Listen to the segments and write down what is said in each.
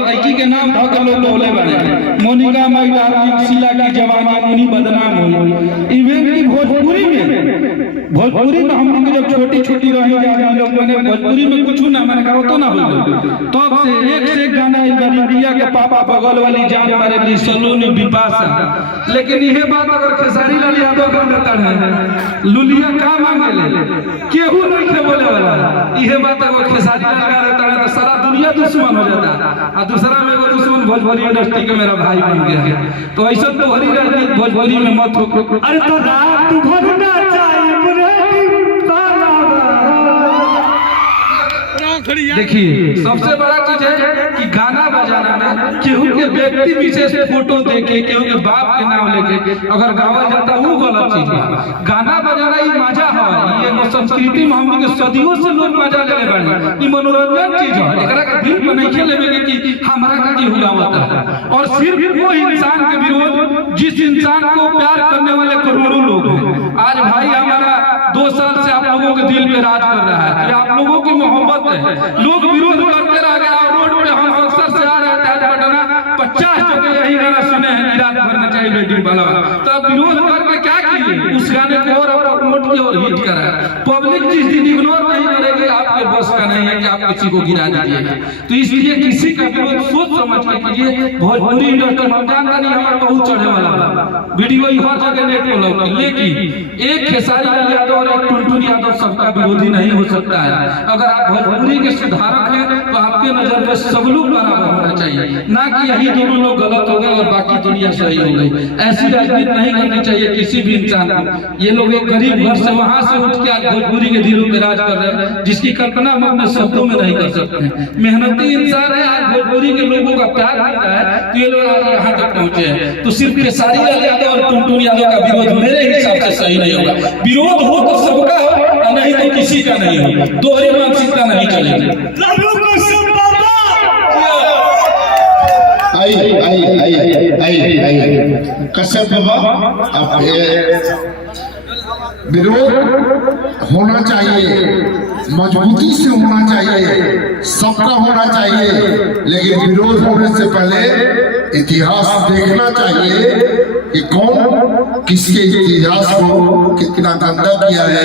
लड़की के नाम धो के लोग बोले बने मोनिका माई डार्लिंग शीला की जवानी मुनी बदनाम हुई। इवेंट की भोजपुरी में हम लोग जब छोटी छोटी रही हम लोग मैंने भोजपुरी में कुछ ना मैंने कहा तो ना हो तब से एक से एक गाना इंडिया के पापा बगल वाली जान मारे ली सलून बिपाशा। लेकिन यह बात अगर खेसारी लाल यादव का नेता है लुलिया का मांगे ले केहू नहीं के बोले वाला यह बात अगर खेसारी लाल का रहता है तो सारा दुनिया दुश्मन हो जाता है और दूसरा में वो दुश्मन भोजपुरी इंडस्ट्री के मेरा भाई बन गया है। तो ऐसा तो हरी राजनीति भोजपुरी में मत हो। अरे तो रात भरना चाहिए देखिए सबसे बड़ा चीज है कि गाना बजाना में केहू के व्यक्ति विशेष फोटो देके केहू के बाप के नाम लेके अगर गावल जाता वो गलत चीज है। गाना बजाना ही मजा है, ये संस्कृति में हम लोग सदियों से लोग मजा ले बानी, ये मनोरंजन चीज है। एकरा के दिल में नहीं लेवे कि हमारा का की हुलावत है। और सिर्फ वो इंसान के विरोध जिस इंसान को प्यार करने वाले करोड़ों लोग हैं। आज भाई हमारा 2 साल से आप लोगों के दिल पे राज कर रहा है, आप लोगों की मोहब्बत है। लोग विरोध करते रह गए और रोड पे हम अक्सर से आ रहे थे पटना 50 जगह यही गाना सुने हैं रात भरना चाहिए बेटी वाला। तो अब विरोध करके क्या किए उस गाने को और प्रमोट किया और हिट करा। पब्लिक जिस दिन इग्नोर नहीं करेगी आपके बस का नहीं है कि आप किसी को गिरा दीजिए। तो इसलिए किसी का विरोध सोच समझ के कीजिए। भोजपुरी इंडस्ट्री हम जानता नहीं हमारा बहुत चढ़े वाला वीडियो हर जगह नेट पर लगा, लेकिन एक खेसारी लाल यादव और एक टुनटुन यादव सबका विरोधी नहीं हो सकता है। अगर आप भोजपुरी के सुधारक हैं तो आपके नजर में सब लोग बराबर होना चाहिए, ना कि यही दोनों लोग गलत हो गए और बाकी दुनिया सही हो गई। ऐसी राजनीति नहीं करनी चाहिए किसी भी इंसान को। ये लोग एक गरीब घर से वहां से उठ के आज भोजपुरी के दिलों में राज कर रहे हैं जिसकी कल्पना हम अपने शब्दों में नहीं कर सकते। मेहनती इंसान है, आज भोजपुरी के लोगों का प्यार मिल रहा है तो ये लोग आज यहाँ तक पहुंचे हैं। तो सिर्फ खेसारी लाल यादव और टुनटुन यादव का विरोध मेरे हिसाब से सही नहीं होगा। विरोध हो तो सबका हो, नहीं तो किसी का नहीं हो। दोहरी मानसिकता नहीं चलेगी। कश्यप बाबा अब विरोध होना चाहिए, मजबूती से होना चाहिए, सबका होना चाहिए, लेकिन विरोध होने से पहले इतिहास देखना चाहिए कि कौन किसके इतिहास को कितना गंदा किया है।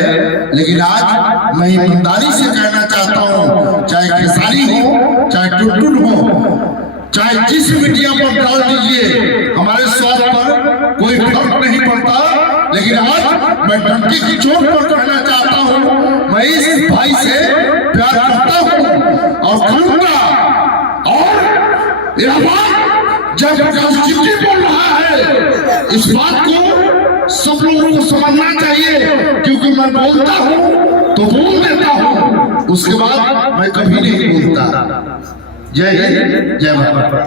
लेकिन आज मैं ईमानदारी से कहना चाहता हूँ, चाहे खेसारी हो चाहे टुनटुन हो, चाहे जिस मीडिया पर डाल दीजिए, हमारे स्वास्थ्य पर कोई फर्क नहीं पड़ता। लेकिन आज मैं डंके की चोट पर कहना चाहता हूँ, मैं इस भाई से प्यार करता हूँ और करूंगा। और यह बात जब चिट्ठी बोल रहा है, इस बात को सब लोगों को समझना चाहिए, क्योंकि मैं बोलता हूँ तो बोल देता हूँ, उसके बाद मैं कभी नहीं बोलता। जय हिंद, जय भारत।